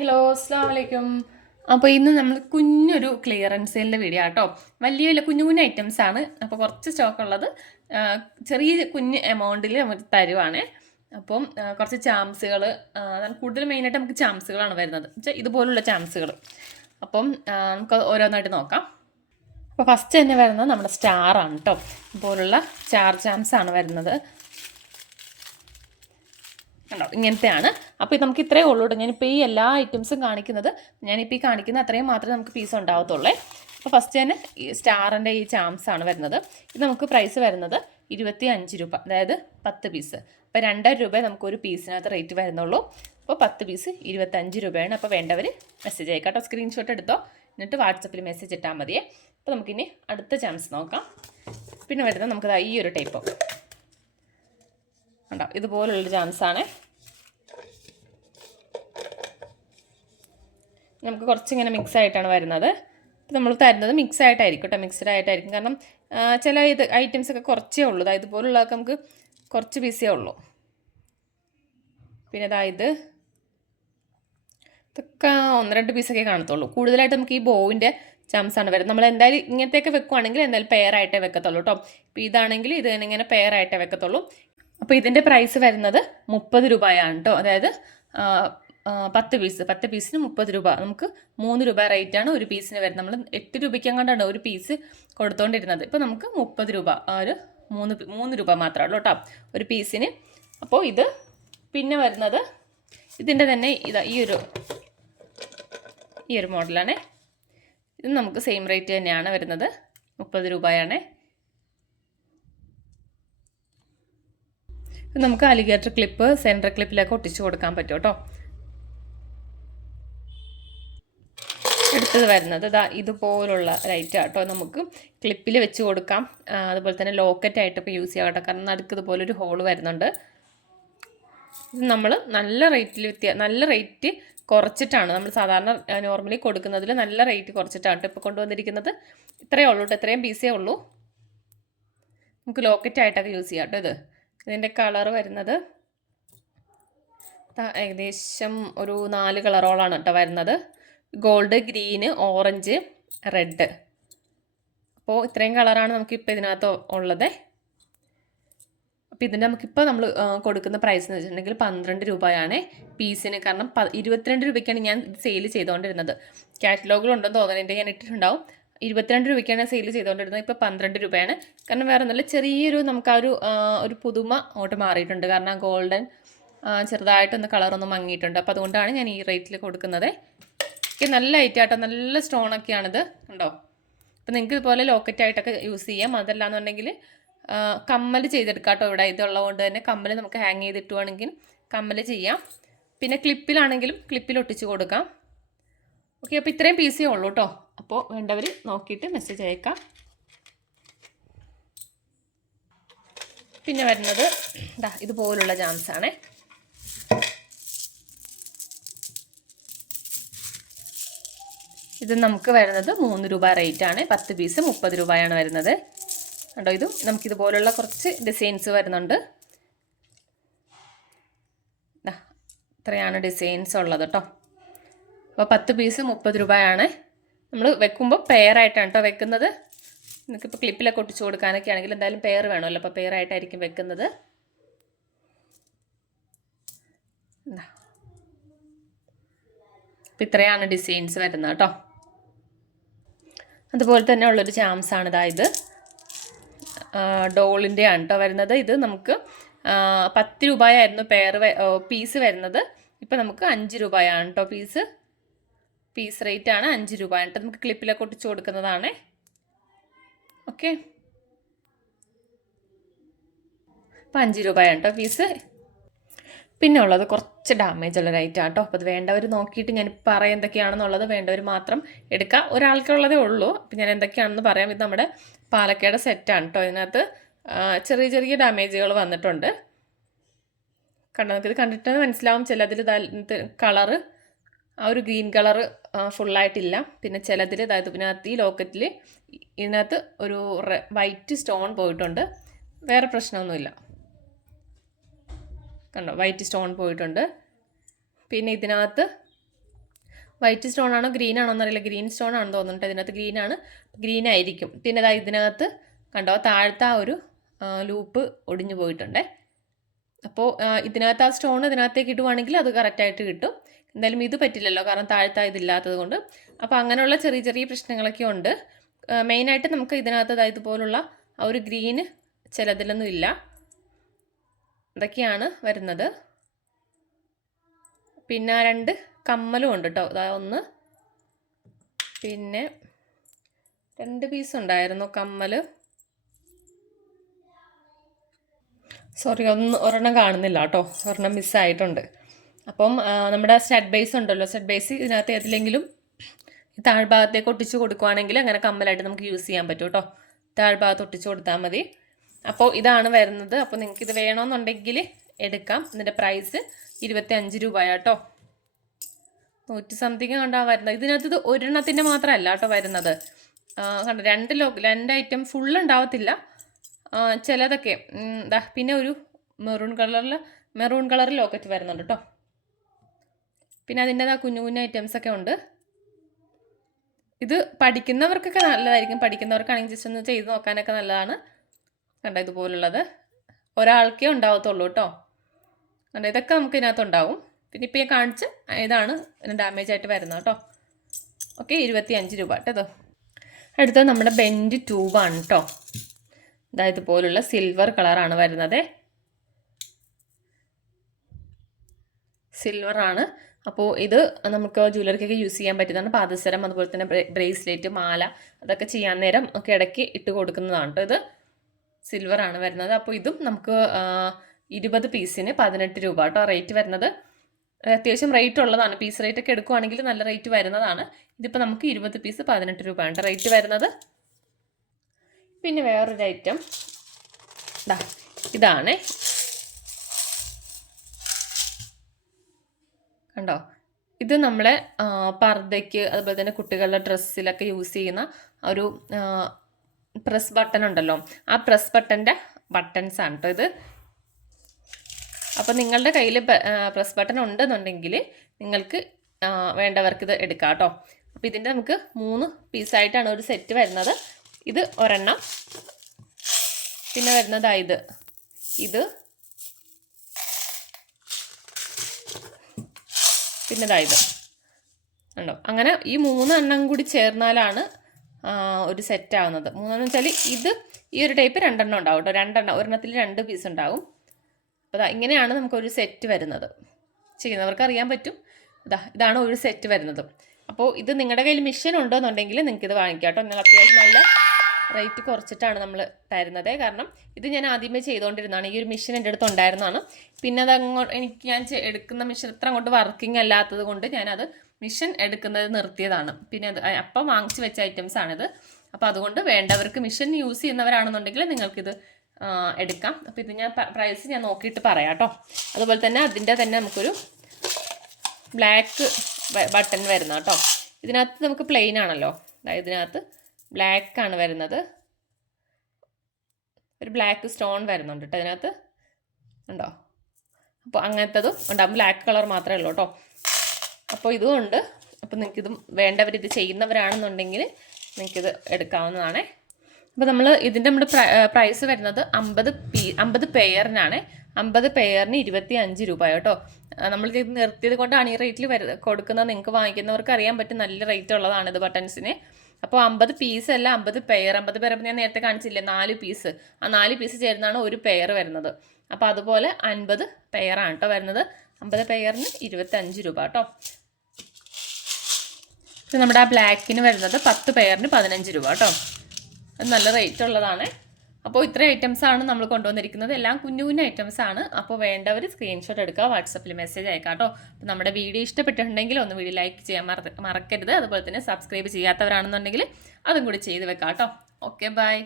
Hello, അസ്സാം വലൈക്കും. അപ്പോൾ ഇന്ന് നമ്മൾ കുഞ്ഞൊരു ക്ലിയറൻസ് സെയിലിൻ്റെ വീഡിയോ ആട്ടോ. വലിയ വലിയ കുഞ്ഞു കുഞ്ഞു ഐറ്റംസ് ആണ്. അപ്പോൾ കുറച്ച് സ്റ്റോക്ക് ഉള്ളത് ചെറിയ കുഞ്ഞ് എമൗണ്ടിൽ നമുക്ക് തരുവാണ്. അപ്പം കുറച്ച് ചാംസുകൾ, കൂടുതൽ മെയിനായിട്ട് നമുക്ക് ചാംസുകളാണ് വരുന്നത്, ഇതുപോലുള്ള ചാംസുകൾ. അപ്പം നമുക്ക് ഓരോന്നായിട്ട് നോക്കാം. അപ്പോൾ ഫസ്റ്റ് തന്നെ വരുന്നത് നമ്മുടെ സ്റ്റാറാണ് കേട്ടോ. ഇതുപോലുള്ള സ്റ്റാർ ചാംസ് ആണ് വരുന്നത്. ഉണ്ടോ, ഇങ്ങനത്തെയാണ്. അപ്പോൾ ഇത് നമുക്ക് ഇത്രയേ ഉള്ളൂ കേട്ടോ. ഞാനിപ്പോൾ ഈ എല്ലാ ഐറ്റംസും കാണിക്കുന്നത്, ഞാനിപ്പോൾ ഈ കാണിക്കുന്ന അത്രയും മാത്രമേ നമുക്ക് പീസ് ഉണ്ടാവത്തുള്ളേ. അപ്പോൾ ഫസ്റ്റ് തന്നെ ഈ സ്റ്റാറിൻ്റെ ഈ ചാംസ് ആണ് വരുന്നത്. ഇത് നമുക്ക് പ്രൈസ് വരുന്നത് 25 രൂപ, അതായത് 10 പീസ്. അപ്പോൾ 2.5 രൂപ നമുക്ക് ഒരു പീസിനകത്ത് റേറ്റ് വരുന്നുള്ളൂ. അപ്പോൾ 10 പീസ് 25 രൂപയാണ്. അപ്പോൾ വേണ്ടവർ മെസ്സേജ് അയക്കാം കേട്ടോ. സ്ക്രീൻഷോട്ട് എടുത്തോ, എന്നിട്ട് വാട്സപ്പിൽ മെസ്സേജ് ഇട്ടാൽ മതിയേ. അപ്പോൾ നമുക്കിനി അടുത്ത ചാംസ് നോക്കാം. പിന്നെ വരുന്നത് നമുക്ക് ഈ ഒരു ടൈപ്പ് ഉണ്ടോ, ഇതുപോലുള്ളൊരു ചാൻസാണ്. നമുക്ക് കുറച്ചിങ്ങനെ മിക്സ് ആയിട്ടാണ് വരുന്നത്. നമ്മൾ തരുന്നത് മിക്സ് ആയിട്ടായിരിക്കും കേട്ടോ, മിക്സ്ഡ് ആയിട്ടായിരിക്കും. കാരണം ചില ഐറ്റംസൊക്കെ കുറച്ചേ ഉള്ളൂ. അതായത് ഇതുപോലുള്ളതൊക്കെ നമുക്ക് കുറച്ച് പീസേ ഉള്ളൂ. പിന്നെ ഇതൊക്കെ 1-2 പീസൊക്കെ കാണത്തുള്ളൂ. കൂടുതലായിട്ട് നമുക്ക് ഈ ബോവിൻ്റെ ചാംസാണ് വരുന്നത്. നമ്മൾ എന്തായാലും ഇങ്ങനത്തെയൊക്കെ വെക്കുവാണെങ്കിൽ എന്തായാലും പെയറായിട്ടേ വെക്കത്തുള്ളൂ കേട്ടോ. ഇപ്പോൾ ഇതാണെങ്കിൽ ഇത് തന്നെ ഇങ്ങനെ പെയറായിട്ടേ വെക്കത്തുള്ളൂ. അപ്പോൾ ഇതിൻ്റെ പ്രൈസ് വരുന്നത് 30 രൂപയാണ് കേട്ടോ. അതായത് 10 പീസിന് 30 രൂപ. നമുക്ക് 3 രൂപ റേറ്റാണ് ഒരു പീസിന് വരുന്നത്. നമ്മൾ 8 രൂപയ്ക്കങ്ങാണ്ടാണ് ഒരു പീസ് കൊടുത്തുകൊണ്ടിരുന്നത്. ഇപ്പോൾ നമുക്ക് 30 രൂപ, ഒരു 3 രൂപ മാത്രമേ ഉള്ളൂ കേട്ടോ ഒരു പീസിന്. അപ്പോൾ ഇത് പിന്നെ വരുന്നത് ഇതിൻ്റെ തന്നെ ഈ ഒരു മോഡലാണേ. ഇത് നമുക്ക് സെയിം റേറ്റ് തന്നെയാണ് വരുന്നത്, 30 രൂപയാണ്. ഇത് നമുക്ക് അലിഗേറ്റർ ക്ലിപ്പ് സെൻറ്റർ ക്ലിപ്പിലൊക്കെ ഒട്ടിച്ച് കൊടുക്കാൻ പറ്റും കേട്ടോ. അടുത്തത് വരുന്നത് ഇതുപോലുള്ള ലൈറ്റ് കേട്ടോ. നമുക്ക് ക്ലിപ്പിൽ വെച്ച് കൊടുക്കാം, അതുപോലെ തന്നെ ലോക്കറ്റായിട്ടൊക്കെ യൂസ് ചെയ്യാം കേട്ടോ. കാരണം നടുക്ക് ഇതുപോലൊരു ഹോള് വരുന്നുണ്ട്. ഇത് നമ്മൾ നല്ല റേറ്റ് കുറച്ചിട്ടാണ് നമ്മൾ സാധാരണ നോർമലി കൊടുക്കുന്നതിൽ നല്ല റേറ്റ് കുറച്ചിട്ടാണ് കേട്ടോ ഇപ്പോൾ കൊണ്ടുവന്നിരിക്കുന്നത്. ഇത്രയേ ഉള്ളൂ കേട്ടോ, ഇത്രയും പീസേ ഉള്ളൂ. നമുക്ക് ലോക്കറ്റായിട്ടൊക്കെ യൂസ് ചെയ്യാം കേട്ടോ. ഇതിൻ്റെ കളർ വരുന്നത് ഏകദേശം ഒരു 4 കളറോളാണ് കേട്ടോ വരുന്നത്. Gold, green, orange, red. അപ്പോൾ ഇത്രയും കളറാണ് നമുക്കിപ്പോൾ ഇതിനകത്ത് ഉള്ളത്. അപ്പോൾ ഇതിൻ്റെ നമുക്കിപ്പോൾ നമ്മൾ കൊടുക്കുന്ന പ്രൈസ് എന്ന് വെച്ചിട്ടുണ്ടെങ്കിൽ 12 രൂപയാണ് പീസിന്. കാരണം 22 രൂപയ്ക്കാണ് ഞാൻ സെയിൽ ചെയ്തുകൊണ്ടിരുന്നത്. കാറ്റലോഗിലുണ്ടെന്ന് തോന്നുന്നുണ്ട്, ഞാൻ ഇട്ടിട്ടുണ്ടാവും. 22 രൂപയ്ക്കാണ് സെയിൽ ചെയ്തുകൊണ്ടിരുന്നത്. ഇപ്പോൾ 12 രൂപയാണ്. കാരണം വേറെ ഒന്നുമില്ല, ചെറിയൊരു നമുക്ക് ഒരു പുതുമ അങ്ങോട്ട് മാറിയിട്ടുണ്ട്. കാരണം ഗോൾഡൻ ചെറുതായിട്ടൊന്ന് കളറൊന്ന് മങ്ങിയിട്ടുണ്ട്. അപ്പോൾ അതുകൊണ്ടാണ് ഞാൻ ഈ റേറ്റിൽ കൊടുക്കുന്നത്. നല്ല ഐറ്റാട്ടോ, നല്ല സ്റ്റോണൊക്കെയാണിത് കണ്ടോ. അപ്പോൾ നിങ്ങൾക്ക് ഇതുപോലെ ലോക്കറ്റായിട്ടൊക്കെ യൂസ് ചെയ്യാം. അതല്ലാന്നുണ്ടെങ്കിൽ കമ്മൽ ചെയ്തെടുക്കാം കേട്ടോ. ഇവിടെ ഇതുള്ളതുകൊണ്ട് തന്നെ കമ്മൽ നമുക്ക് ഹാങ് ചെയ്തിട്ടുവാണെങ്കിൽ കമ്മൽ ചെയ്യാം. പിന്നെ ക്ലിപ്പിലാണെങ്കിലും ക്ലിപ്പിൽ ഒട്ടിച്ച് കൊടുക്കാം. ഓക്കെ, അപ്പോൾ ഇത്രയും പീസേ ഉള്ളൂ കേട്ടോ. അപ്പോൾ വേണ്ടവർ നോക്കിയിട്ട് മെസ്സേജ് അയക്കാം. പിന്നെ വരുന്നത് ഇതുപോലുള്ള ചാൻസാണ്. ഇത് നമുക്ക് വരുന്നത് 3 രൂപ റേറ്റാണ്. 10 പീസ് 30 രൂപയാണ് വരുന്നത് കേട്ടോ. ഇതും നമുക്കിതുപോലുള്ള കുറച്ച് ഡിസൈൻസ് വരുന്നുണ്ട്. ഇത്രയാണ് ഡിസൈൻസ് ഉള്ളത് കേട്ടോ. അപ്പോൾ 10 പീസ് 30 രൂപയാണ്. നമ്മൾ വെക്കുമ്പോൾ പെയറായിട്ടാണ് കേട്ടോ വെക്കുന്നത്. നിങ്ങൾക്കിപ്പോൾ ക്ലിപ്പിലൊക്കെ ഒട്ടിച്ച് കൊടുക്കാനൊക്കെ ആണെങ്കിൽ എന്തായാലും പെയർ വേണമല്ലോ. അപ്പോൾ പെയറായിട്ടായിരിക്കും വെക്കുന്നത്. അപ്പോൾ ഇത്രയാണ് ഡിസൈൻസ് വരുന്നത് കേട്ടോ. അതുപോലെ തന്നെ ഉള്ളൊരു ചാംസാണ് ഇത് ഡോളിൻ്റെ ആണ് കേട്ടോ വരുന്നത്. ഇത് നമുക്ക് 10 രൂപയായിരുന്നു പീസ് വരുന്നത്. ഇപ്പം നമുക്ക് 5 രൂപയാണ് കേട്ടോ പീസ് റേറ്റാണ് 5 രൂപ കേട്ടോ. നമുക്ക് ക്ലിപ്പിലൊക്കെ ഒട്ടിച്ച് കൊടുക്കുന്നതാണ്. ഓക്കെ, അപ്പം 5 രൂപയാണ് കേട്ടോ പീസ്. പിന്നെ ഉള്ളത് കുറച്ച് ഡാമേജ് ഉള്ള റേറ്റാണ് കേട്ടോ. അപ്പോൾ അത് വേണ്ടവർ നോക്കിയിട്ട് ഞാൻ പറയാം എന്തൊക്കെയാണെന്നുള്ളത്. വേണ്ടവർ മാത്രം എടുക്കുക. ഒരാൾക്കുള്ളതേ ഉള്ളൂ. അപ്പോൾ ഞാൻ എന്തൊക്കെയാണെന്ന് പറയാം. ഇത് നമ്മുടെ പാലക്കയുടെ സെറ്റാണ് കേട്ടോ. ഇതിനകത്ത് ചെറിയ ചെറിയ ഡാമേജുകൾ വന്നിട്ടുണ്ട്. നമുക്കിത് കണ്ടിട്ട് മനസ്സിലാവും. ചിലതിൽ കളറ് ഒരു ഗ്രീൻ കളറ് ഫുള്ളായിട്ടില്ല. പിന്നെ ചിലതിൽ ഇതിനകത്ത് ഈ ലോക്കറ്റിൽ ഇതിനകത്ത് ഒരു വൈറ്റ് സ്റ്റോൺ പോയിട്ടുണ്ട്. വേറെ പ്രശ്നമൊന്നുമില്ല കണ്ടോ, വൈറ്റ് സ്റ്റോൺ പോയിട്ടുണ്ട്. പിന്നെ ഇതിനകത്ത് വൈറ്റ് സ്റ്റോൺ ആണോ ഗ്രീൻ ആണോ എന്നറിയില്ല, ഗ്രീൻ സ്റ്റോൺ ആണെന്ന് തോന്നുന്നുണ്ട്. ഇതിനകത്ത് ഗ്രീൻ ആയിരിക്കും. പിന്നെ അതാ ഇതിനകത്ത് കണ്ടോ താഴത്തെ ആ ഒരു ലൂപ്പ് ഒടിഞ്ഞു പോയിട്ടുണ്ടേ. അപ്പോൾ ഇതിനകത്ത് ആ സ്റ്റോൺ ഇതിനകത്തേക്ക് ഇടുവാണെങ്കിൽ അത് കറക്റ്റായിട്ട് കിട്ടും. എന്തായാലും ഇത് പറ്റില്ലല്ലോ, കാരണം താഴത്തെ ഇതില്ലാത്തത് കൊണ്ട്. അപ്പോൾ അങ്ങനെയുള്ള ചെറിയ ചെറിയ പ്രശ്നങ്ങളൊക്കെ ഉണ്ട്. മെയിനായിട്ട് നമുക്ക് ഇതിനകത്ത് ഇതുപോലുള്ള ആ ഒരു ഗ്രീന് ചിലതിലൊന്നും ഇല്ല. ഇതൊക്കെയാണ് വരുന്നത്. പിന്നെ 2 കമ്മലും ഉണ്ട് കേട്ടോ. ഒന്ന്, പിന്നെ 2 പീസ് ഉണ്ടായിരുന്നു കമ്മൽ. സോറി, ഒരെണ്ണം കാണുന്നില്ല കേട്ടോ, ഒരെണ്ണം മിസ്സായിട്ടുണ്ട്. അപ്പം നമ്മുടെ സ്റ്റഡ് ബേസ് ഉണ്ടല്ലോ, സ്റ്റഡ് ബേസ് ഇതിനകത്ത് ഏതിലെങ്കിലും താഴ്ഭാഗത്തേക്ക് ഒട്ടിച്ച് കൊടുക്കുവാണെങ്കിൽ അങ്ങനെ കമ്മലായിട്ട് നമുക്ക് യൂസ് ചെയ്യാൻ പറ്റും കേട്ടോ. താഴ്ഭാഗത്ത് ഒട്ടിച്ച് കൊടുത്താൽ മതി. അപ്പോൾ ഇതാണ് വരുന്നത്. അപ്പോൾ നിങ്ങൾക്ക് ഇത് വേണമെന്നുണ്ടെങ്കിൽ എടുക്കാം. ഇതിൻ്റെ പ്രൈസ് 25 രൂപയാട്ടോ. 100 സംതിങ് കണ്ടാൽ വരുന്നത്. ഇതിനകത്ത് ഇത് ഒരെണ്ണത്തിൻ്റെ മാത്രമല്ല കേട്ടോ വരുന്നത്. കണ്ടോ, 2 ഐറ്റം ഫുള്ള് ഉണ്ടാവത്തില്ല, ചിലതൊക്കെ. പിന്നെ ഒരു മെറൂൺ കളർ ലോക്കറ്റ് വരുന്നുണ്ട് കേട്ടോ. പിന്നെ അതിൻ്റെതാ കുഞ്ഞു കുഞ്ഞു ഐറ്റംസൊക്കെ ഉണ്ട്. ഇത് പഠിക്കുന്നവർക്കൊക്കെ നല്ലതായിരിക്കും. പഠിക്കുന്നവർക്കാണെങ്കിൽ ജസ്റ്റ് ഒന്ന് ചെയ്ത് നോക്കാനൊക്കെ നല്ലതാണ്. കണ്ടോ, ഇതുപോലുള്ളത് ഒരാൾക്കേ ഉണ്ടാവത്തുള്ളൂ കേട്ടോ. കണ്ടോ, ഇതൊക്കെ നമുക്ക് ഇതിനകത്ത് ഉണ്ടാവും. പിന്നെ ഇപ്പോൾ ഞാൻ കാണിച്ച് ഇതാണ് ഡാമേജ് ആയിട്ട് വരുന്നത് കേട്ടോ. ഓക്കെ, 25 രൂപ കേട്ടോ. അടുത്തത് നമ്മുടെ ബെൻഡ് ട്യൂബാണ് കേട്ടോ. അതായത് ഇതുപോലുള്ള സിൽവർ കളറാണ് വരുന്നത്. സിൽവറാണ്. അപ്പോൾ ഇത് നമുക്ക് ജ്വല്ലറിക്കൊക്കെ യൂസ് ചെയ്യാൻ പറ്റുന്നതാണ്. പാദസരം, അതുപോലെ തന്നെ ബ്രേസ്ലെറ്റ്, മാല, അതൊക്കെ ചെയ്യാൻ നേരം ഒക്കെ ഇടയ്ക്ക് ഇട്ട് കൊടുക്കുന്നതാണ് കേട്ടോ. ഇത് സിൽവറാണ് വരുന്നത്. അപ്പോൾ ഇതും നമുക്ക് 20 പീസിന് 18 രൂപ കേട്ടോ റേറ്റ് വരുന്നത്. അത്യാവശ്യം റേറ്റ് ഉള്ളതാണ്. പീസ് റേറ്റ് ഒക്കെ എടുക്കുവാണെങ്കിൽ നല്ല റേറ്റ് വരുന്നതാണ്. ഇതിപ്പോൾ നമുക്ക് 20 പീസ് 18 രൂപയാണ് റേറ്റ് വരുന്നത്. പിന്നെ വേറൊരു ഐറ്റം ഇതാണ്. കണ്ടോ, ഇത് നമ്മളെ പർദ്ദയ്ക്ക്, അതുപോലെ തന്നെ കുട്ടികളുടെ ഡ്രസ്സിലൊക്കെ യൂസ് ചെയ്യുന്ന ഒരു പ്രസ് ബട്ടൺ ഉണ്ടല്ലോ, ആ പ്രസ് ബട്ടൻ്റെ ബട്ടൺസ് ആണ് കേട്ടോ ഇത്. അപ്പോൾ നിങ്ങളുടെ കയ്യിൽ പ്രസ് ബട്ടൺ ഉണ്ടെന്നുണ്ടെങ്കിൽ നിങ്ങൾക്ക് വേണ്ടവർക്ക് ഇത് എടുക്കാം കേട്ടോ. അപ്പോൾ ഇതിൻ്റെ നമുക്ക് 3 പീസായിട്ടാണ് ഒരു സെറ്റ് വരുന്നത്. ഇത് ഒരെണ്ണം, പിന്നെ വരുന്നതായത് ഇത്, പിന്നെ ഇതായത് ഉണ്ടോ. അങ്ങനെ ഈ 3 എണ്ണം കൂടി ചേർന്നാലാണ് ഒരു സെറ്റ് ആവുന്നത്. 3 എന്ന് വെച്ചാൽ ഇത് ഈ ഒരു ടൈപ്പ് 2 എണ്ണം ഉണ്ടാവും കേട്ടോ. ഒരെണ്ണത്തിൽ 2 പീസ് ഉണ്ടാവും. അപ്പോൾ ഇങ്ങനെയാണ് നമുക്കൊരു സെറ്റ് വരുന്നത്. ചെയ്യുന്നവർക്ക് അറിയാൻ പറ്റും. ഇതാണ് ഒരു സെറ്റ് വരുന്നത്. അപ്പോൾ ഇത് നിങ്ങളുടെ കയ്യിൽ മെഷീൻ ഉണ്ടോയെന്നുണ്ടെങ്കിൽ നിങ്ങൾക്ക് ഇത് വാങ്ങിക്കാം കേട്ടോ. നിങ്ങൾ അത്യാവശ്യം നല്ല റേറ്റ് കുറച്ചിട്ടാണ് നമ്മൾ തരുന്നത്. കാരണം ഇത് ഞാൻ ആദ്യമേ ചെയ്തുകൊണ്ടിരുന്നതാണ്. ഈ ഒരു മെഷീൻ എൻ്റെ അടുത്ത് ഉണ്ടായിരുന്നതാണ്. പിന്നെ അതങ്ങോട്ട് ഞാൻ എടുക്കുന്ന മെഷീൻ ഇത്ര അങ്ങോട്ട് വർക്കിംഗ് അല്ലാത്തത് കൊണ്ട് ഞാനത് മെഷീൻ എടുക്കുന്നത് നിർത്തിയതാണ്. പിന്നെ അത് അപ്പം വാങ്ങിച്ച് വെച്ച ഐറ്റംസ് ആണിത്. അപ്പോൾ അതുകൊണ്ട് വേണ്ടവർക്ക് മെഷീൻ യൂസ് ചെയ്യുന്നവരാണെന്നുണ്ടെങ്കിൽ നിങ്ങൾക്കിത് എടുക്കാം. അപ്പോൾ ഇത് ഞാൻ പ്രൈസ് ഞാൻ നോക്കിയിട്ട് പറയാം കേട്ടോ. അതുപോലെ തന്നെ അതിൻ്റെ തന്നെ നമുക്കൊരു ബ്ലാക്ക് ബട്ടൺ വരുന്ന കേട്ടോ. ഇതിനകത്ത് നമുക്ക് പ്ലെയിൻ ആണല്ലോ, അതായത് ഇതിനകത്ത് ബ്ലാക്ക് ആണ് വരുന്നത്. ഒരു ബ്ലാക്ക് സ്റ്റോൺ വരുന്നുണ്ട് കേട്ടോ ഇതിനകത്ത്, ഉണ്ടോ. അപ്പോൾ അങ്ങനത്തതും ഉണ്ടാകും. ബ്ലാക്ക് കളർ മാത്രമേ ഉള്ളൂ കേട്ടോ. അപ്പോൾ ഇതും ഉണ്ട്. അപ്പോൾ നിങ്ങൾക്കിതും വേണ്ടവരിത് ചെയ്യുന്നവരാണെന്നുണ്ടെങ്കിൽ നിങ്ങൾക്കിത് എടുക്കാവുന്നതാണ്. അപ്പോൾ നമ്മുടെ പ്രൈസ് വരുന്നത് 50 പെയറിനാണ്. 50 പെയറിന് 25 രൂപ കേട്ടോ. നമ്മൾ ഇത് നിർത്തിയത് കൊണ്ടാണ് ഈ റേറ്റിൽ കൊടുക്കുന്നത്. നിങ്ങൾക്ക് വാങ്ങിക്കുന്നവർക്ക് അറിയാൻ പറ്റും നല്ല റേറ്റ് ഉള്ളതാണ് ഇത് ബട്ടൺസിന്. അപ്പോൾ 50 പീസ് അല്ല, 50 പെയർ. 50 പെയർ ഞാൻ നേരത്തെ കാണിച്ചില്ലേ, 4 പീസ്. ആ 4 പീസ് ചേർന്നാണ് ഒരു പെയർ വരുന്നത്. അപ്പോൾ അതുപോലെ 50 പെയറാണ് കേട്ടോ വരുന്നത്. 50 പെയറിന് 25 രൂപ കേട്ടോ. നമ്മുടെ ആ ബ്ലാക്കിന് വരുന്നത് 10 പെയറിന് 15 രൂപ കേട്ടോ. അത് നല്ല റേറ്റ് ഉള്ളതാണ്. അപ്പോൾ ഇത്ര ഐറ്റംസാണ് നമ്മൾ കൊണ്ടുവന്നിരിക്കുന്നത്. എല്ലാം കുഞ്ഞു കുഞ്ഞു ഐറ്റംസാണ്. അപ്പോൾ വേണ്ടവർ സ്ക്രീൻഷോട്ട് എടുക്കുക, വാട്സപ്പിൽ മെസ്സേജ് അയക്കാം കേട്ടോ. അപ്പോൾ നമ്മുടെ വീഡിയോ ഇഷ്ടപ്പെട്ടിട്ടുണ്ടെങ്കിൽ ഒന്ന് വീഡിയോ ലൈക്ക് ചെയ്യാൻ മറക്കരുത്. അതുപോലെ തന്നെ സബ്സ്ക്രൈബ് ചെയ്യാത്തവരാണെന്നുണ്ടെങ്കിൽ അതും കൂടി ചെയ്ത് വെക്കാം കേട്ടോ. Okay, by.